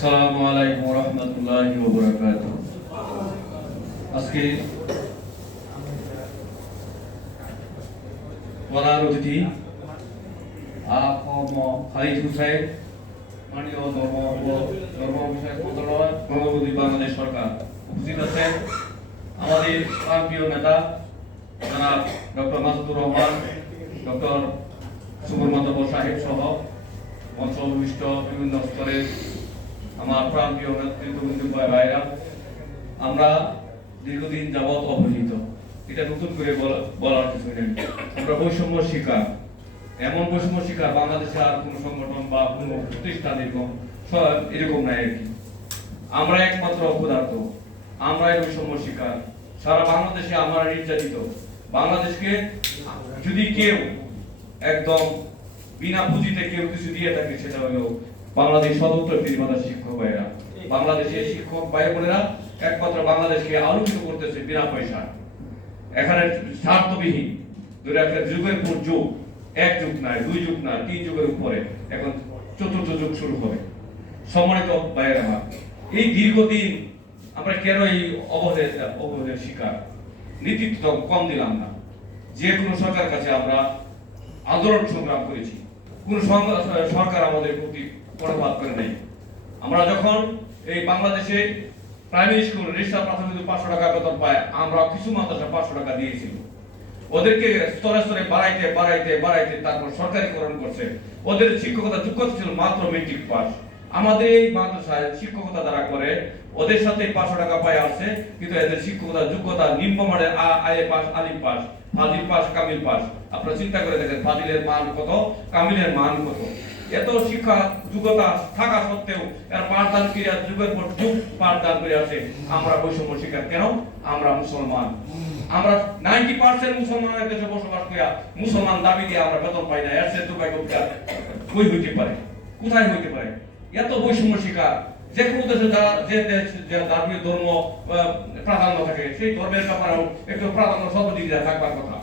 আসসালামু আলাইকুম ওয়া রাহমাতুল্লাহি ওয়া বারাকাতুহু। আজকে প্রধান অতিথি খালিদ হুসাইন, মাননীয় ধর্ম বিষয়ক মন্ত্রণালয়, বঙ্গবন্ধু বাংলাদেশ সরকার উপস্থিত আছেন। আমাদের প্রিয় নেতা জনাব ডক্টর মাসুদুর রহমান, ডক্টর সুবর মাতব্বর সাহেব সহ মঞ্চ ভূমিষ্ঠ বিভিন্ন স্তরের আমার প্রান্তীয় নেতৃত্ববৃন্দ ভাইরা, আমরা দীর্ঘদিন যাবৎ অবহেলিত। এটা নতুন করে বলার কিছু নেই। আমরা বৈষম্য শিকার, এমন বৈষম্য শিকার বাংলাদেশে আর কোনো সংগঠন বা কোনো প্রতিষ্ঠান এরকম নাই আর কি। আমরা একমাত্র অপদার্থ, আমরাই বৈষম্য শিকার। সারা বাংলাদেশে আমরা নির্যাতিত। বাংলাদেশকে যদি কেউ একদম বিনা পুঁজিতে কেউ কিছু দিয়ে থাকে, সেটা হলো বাংলাদেশ সদুত্তর পীরমাদার শিক্ষক ভাইরা। বাংলাদেশের শিক্ষক ভাই বোনেরা একমাত্র বাংলাদেশকে আলোকিত করতেছে বিনা পয়সা। এখানে স্বার্থবিহীন যুগের পর যুগ, এক যুগ নাই, দুই যুগ না, 3 যুগের উপরে এখন 4র্থ যুগ শুরু হবে। সম্মানিত ভাইয়েরা, এই দীর্ঘদিন আমরা কেন এই অবহেলের শিকার? নেতৃত্ব কম দিলাম না। যে কোনো সরকার কাছে আমরা আন্দোলন সংগ্রাম করেছি, কোন সরকার আমাদের প্রতি কর্ণপাত করে নাই। আমরা যখন এই বাংলাদেশে প্রাইমারি স্কুল রেজিস্ট্রার প্রাথমিক 500 টাকা বেতন পায়, আমরা কিছু মাদ্রাসা 500 টাকা দিয়েছিল। ওদেরকে স্তরে স্তরে বাড়াইতে তারপর সরকারিকরণ করছে। ওদের শিক্ষকতা যোগ্যতা ছিল মাত্র মেট্রিক পাস। আমাদের এই মাদ্রাসায় শিক্ষকতা যারা করে ওদের সাথে 500 টাকা পায় আসছে, কিন্তু এদের শিক্ষকতা যোগ্যতা নিম্নমানের আইএ পাস, আলিম পাস, ফাজিল পাস, কামিল পাস। আপনারা চিন্তা করে দেখেন ফাজিলের মান কত, কামিলের মান কত। এত শিক্ষা যোগ্যতা থাকা সত্ত্বেও এর পাঠদান ক্রিয়া যুগের পর যুগ পাঠদান করে আছে। আমরা বৈষম্য শিকার কেন? আমরা মুসলমান। আমরা 90% মুসলমানের দেশে বসবাস করি, মুসলমান দাবি দিয়ে আমরা বেতন পাই না। এর চেয়ে দুর্ভাগ্য কই হইতে পারে, কোথায় হইতে পারে? এত বৈষম্য শিকার। যে কোনো দেশে যে ধর্মীয় ধর্ম প্রাধান্য থাকে, সেই ধর্মের ব্যাপারেও একটু প্রাধান্য সর্বদিকে থাকবার কথা।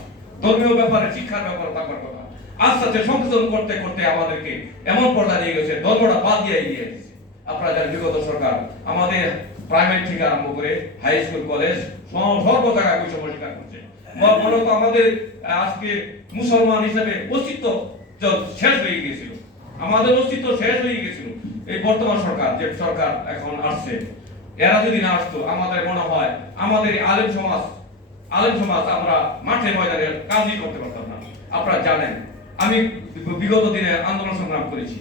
ধর্মীয় ব্যাপারে, শিক্ষার ব্যাপারে থাকবার কথা। আস্তে আস্তে সংশোধন করতে করতে আমাদেরকে এমন পর্যায়ে নিয়ে গেছে, ধর্মটা বাদ দিয়ে এগিয়ে গেছে। আপনারা জানেন বিগত সরকার আমাদের প্রাইমারি থেকে আরম্ভ করে হাই স্কুল, কলেজ সর্ব জায়গায় বৈষম্য শিকার করছে। মূলত আমাদের আজকে মুসলমান হিসেবে অস্তিত্ব শেষ হয়ে গিয়েছিল, আমাদের অস্তিত্ব শেষ হয়ে গেছিল। এই বর্তমান সরকার, যে সরকার এখন আসছে, এরা যদি না আসতো, আমাদের মনে হয় আমাদের আলেম সমাজ আমরা মাঠে ময়দানে কাজই করতে পারতাম না। আপনারা জানেন আমি বিগত দিনে আন্দোলন সংগ্রাম করেছি।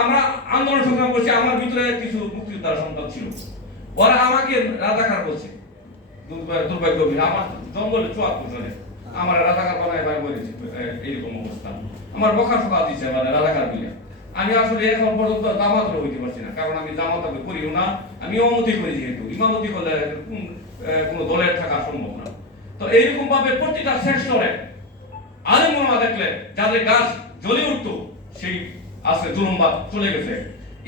আমরা আন্দোলন সংগ্রাম করছি। আমার ভিতরে কিছু মুক্তিযোদ্ধার সন্তান ছিল, ওরা আমাকে রাজাকার বলছে। দুর্ভাগ্য, আমার জঙ্গলে 74 জনে আমার রাজাকার বানায় বলেছে। এইরকম অবস্থা আমার বকা সকা দিচ্ছে মানে রাজাকার বলে। আমি আসলে এখন পর্যন্ত জামাত হইতে পারছি না, কারণ আমি জামাত করিও না। আমি ইমামতি করি, যেহেতু ইমামতি করলে কোন দলের থাকা সম্ভব না। তো এইরকম ভাবে প্রতিটা সেক্টরে আলেম ওলামা দেখলে যাদের গাছ জ্বলে উঠতো, সেই আজকে জুলুমবাদ চলে গেছে।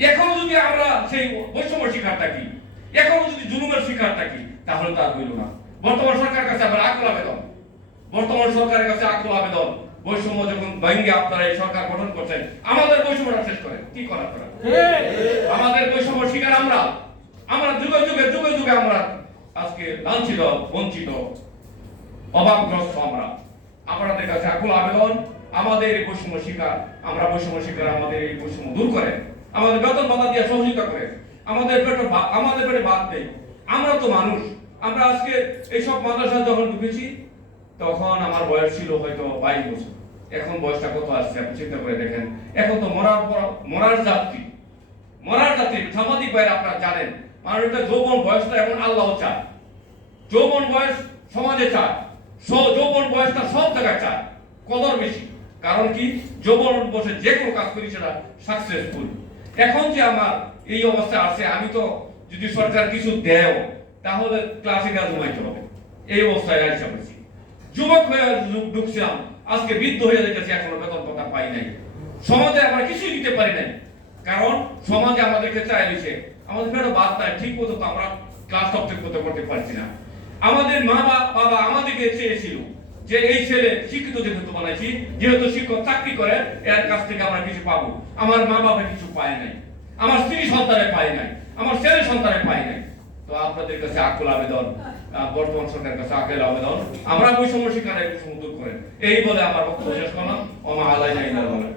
এখনো যদি আমরা সেই বৈষম্য শিকার থাকি, এখনো যদি জুলুমের শিকার থাকি, তাহলে তা হইল না। বর্তমান সরকারের কাছে আবার আকুল আবেদন, বৈষম্য যখন ভেঙে আপনারা এই সরকার গঠন করছেন, আমাদের বৈষম্যটা শেষ করেন। কি করার করেন? আমাদের বৈষম্য শিকার আমরা যুগে যুগে আমরা আজকে লাঞ্ছিত, বঞ্চিত, অভাবগ্রস্ত। আপনাদের কাছে আকুল আবেদন, আমাদের এই বৈষম্য শিকার, আমাদের এই বৈষম্য দূর করেন, আমাদের বেতন ভাতা দিয়ে সহযোগিতা করেন। আমাদের পেটে ভাত নেই, আমরা তো মানুষ। আমরা আজকে এইসব মাদ্রাসা যখন ঢুকেছি, তখন আমার বয়স ছিল হয়তো 22 বছর। এখন বয়সটা কত আসছে আপনি চিন্তা করে দেখেন। এখন তো মরার যাত্রী সামাজিক ভাইরা, আপনারা জানেন মানুষটা যৌবন বয়সটা এখন আল্লাহ চায়, যৌবন বয়স সমাজে চায়, যৌবন বয়সটা সব জায়গায় চায়, কদর বেশি। কারণ কি, যৌবন বয়সে যে কোনো কাজ করি সেটা সাকসেসফুল। এখন যে আমার এই অবস্থা আছে, আমি তো যদি সরকার কিছু দেয় তাহলে ক্লাসে কাজ ঘুমাইতে হবে, এই অবস্থায় আসা হয়েছি। যুবক হয়ে ঢুকছিলাম, আজকে বৃদ্ধ হয়ে যেতেছি, এখনো বেতন কথা পাই নাই। সমাজে আমরা কিছুই দিতে পারি নাই, কারণ সমাজে আমাদেরকে চাই দিচ্ছে, আমাদের পেটে ভাত নাই, ঠিক মতো তো আমরা ক্লাস করতে পারছি না। আমাদের মা বাবা আমাদেরকে চেয়েছিল যে এই ছেলে শিক্ষিত যেহেতু বানাইছি, যেহেতু শিক্ষক চাকরি করে, এর কাছ থেকে আমরা কিছু পাবো। আমার মা বাবা কিছু পায় নাই। আমার স্ত্রী সন্তানে পাই নাই, আমার ছেলে সন্তানে পাই নাই। তো আপনাদের কাছে আকুল আবেদন, বর্তমান সরকারের কাছে আকুল আবেদন, আমরা বৈষম্য শিক্ষার বৈষম্য দূর করেন। এই বলে আমার বক্তব্য শেষ করলাম। ওমা আলাইনা ইল্লাল বালাগ।